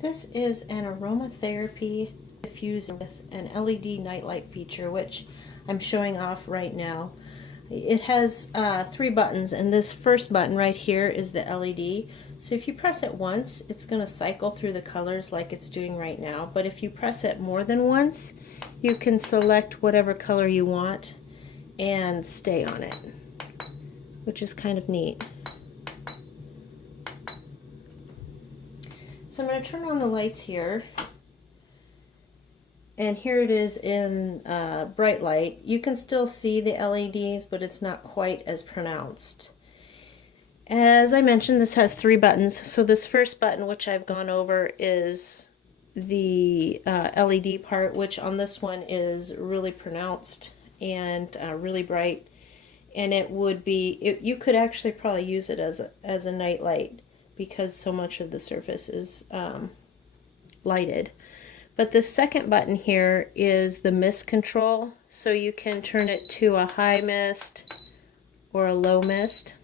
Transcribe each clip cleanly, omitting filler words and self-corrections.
This is an aromatherapy diffuser with an LED nightlight feature, which I'm showing off right now. It has 3 buttons, and this first button right here is the LED. So if you press it once, it's going to cycle through the colors like it's doing right now. But if you press it more than once, you can select whatever color you want and stay on it, which is kind of neat. So I'm going to turn on the lights here, and here it is in bright light. You can still see the LEDs, but it's not quite as pronounced. As I mentioned, this has 3 buttons. So this first button, which I've gone over, is the LED part, which on this one is really pronounced and really bright. And it would be, you could actually probably use it as a night light, because so much of the surface is lighted. But the second button here is the mist control, so you can turn it to a high mist or a low mist,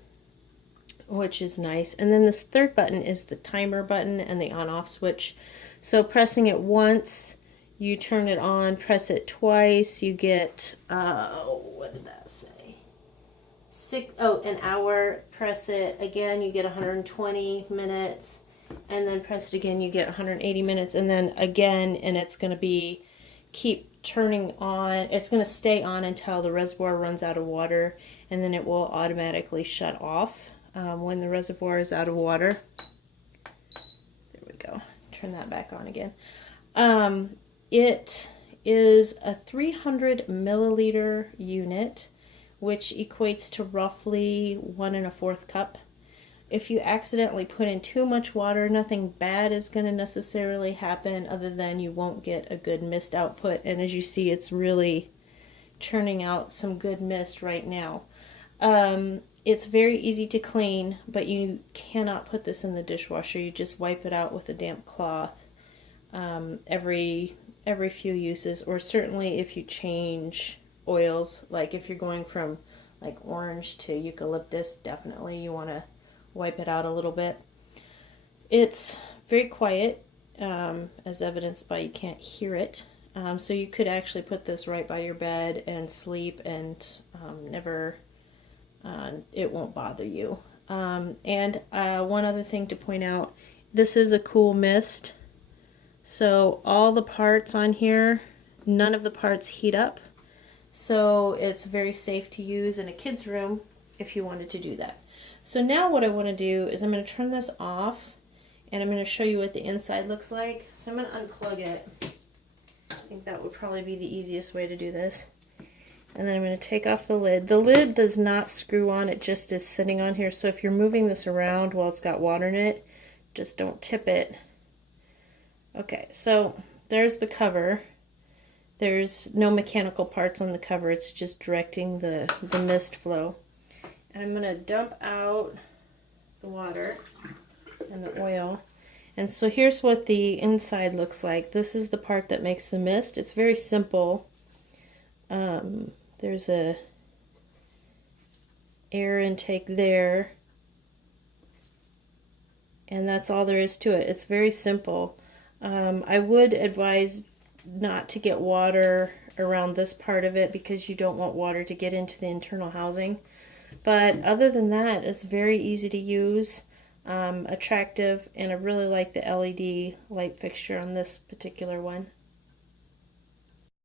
which is nice. And then this third button is the timer button and the on-off switch. So pressing it once, you turn it on. Press it twice, you get, what did that say? An hour. Press it again, you get 120 minutes, and then press it again, you get 180 minutes, and then again, and it's going to keep turning on. It's going to stay on until the reservoir runs out of water, and then it will automatically shut off when the reservoir is out of water. There we go. Turn that back on again. It is a 300 milliliter unit, which equates to roughly 1 1/4 cup. If you accidentally put in too much water, nothing bad is going to necessarily happen, other than you won't get a good mist output. And as you see, it's really churning out some good mist right now. It's very easy to clean, but you cannot put this in the dishwasher. You just wipe it out with a damp cloth every few uses, or certainly if you change oils, like if you're going from like orange to eucalyptus, definitely you want to wipe it out a little bit. It's very quiet, as evidenced by you can't hear it. So you could actually put this right by your bed and sleep, and it won't bother you. And one other thing to point out, this is a cool mist. So all the parts on here, none of the parts heat up. So it's very safe to use in a kid's room if you wanted to do that. So now what I want to do is I'm going to turn this off, and I'm going to show you what the inside looks like. So I'm going to unplug it. I think that would probably be the easiest way to do this. And then I'm going to take off the lid. The lid does not screw on, it just is sitting on here. So if you're moving this around while it's got water in it, just don't tip it. Okay, so there's the cover. There's no mechanical parts on the cover, it's just directing the mist flow. And I'm going to dump out the water and the oil. And so here's what the inside looks like. This is the part that makes the mist. It's very simple. There's a air intake there, and that's all there is to it. It's very simple. I would advise not to get water around this part of it, because you don't want water to get into the internal housing. But other than that, it's very easy to use, attractive, and I really like the LED light fixture on this particular one.